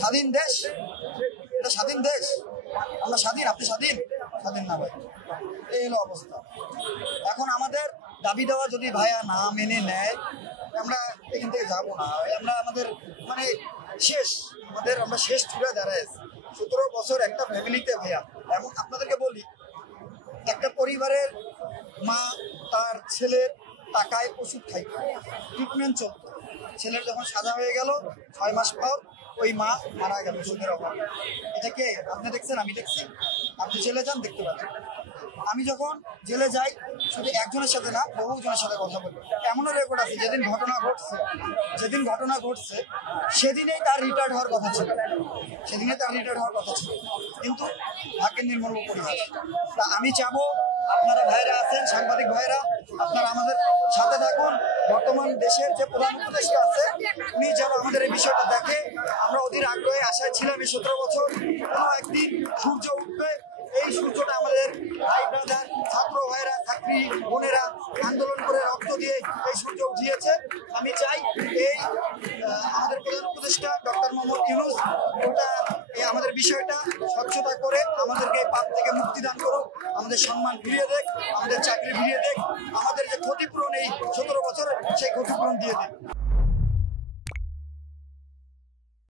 স্বাধীন দেশ, এটা স্বাধীন দেশ, আমরা স্বাধীন, আপনি স্বাধীন? স্বাধীন না ভাই, এই হলো অবস্থা। এখন আমাদের দাবি দেওয়া যদি ভাইয়া না মেনে নেয়, আমরা এখান থেকে যাবো না। আমরা আমাদের মানে শেষ, আমরা শেষ চূড়ায় দাঁড়াইছি। 17 বছর একটা ফ্যামিলিতে ভাইয়া, এমন আপনাদেরকে বলি, একটা পরিবারের মা তার ছেলের টাকায় ওষুধ খাই, ট্রিটমেন্ট চলত। ছেলের যখন সাজা হয়ে গেল 6 মাস পর ওই মা মারা গেল ওষুধের অভাবে। এটা কে? আপনি দেখছেন? আমি দেখছি? আপনি জেলে যান, দেখতে পাচ্ছেন। আমি যখন জেলে যাই শুধু একজনের সাথে না, বহুজনের সাথে কথা বলি। এমনও রেকর্ড আছে যেদিন ঘটনা ঘটছে সেদিনেই তার রিটায়ার্ড হওয়ার কথা ছিল, কিন্তু ভাগ্যের নির্মম পরিহাস। তা আমি চাবো আপনারা ভাইরা আছেন, সাংবাদিক ভাইরা, আপনারা আমাদের সাথে থাকুন। বর্তমান দেশের যে প্রধান উপদেষ্টা আছে উনি যেন আমাদের এই বিষয়টা দেখে। আমরা অধীর আগ্রহে আশায় ছিলাম এই 17 বছর কোনো একদিন সূর্য উঠবে। এই সূর্যটা আমাদের ভাই ব্রাদার, ছাত্র ভাইরা, ছাত্রী বোনেরা আন্দোলন করে রক্ত দিয়ে এই সূর্য উঠিয়েছে। আমি চাই এই আমাদের প্রধান উপদেষ্টা ডক্টর মোহাম্মদ ইউনূস ওটা আমাদের বিষয়টা স্বচ্ছতা করে আমাদেরকে এই পাপ থেকে মুক্তি দান করুক, আমাদের সম্মান ফিরিয়ে দেখ, আমাদের চাকরি ফিরিয়ে দেখ, আমাদের যে ক্ষতিপূরণ এই 17 বছর সেই ক্ষতিপূরণ দিয়ে দেখ।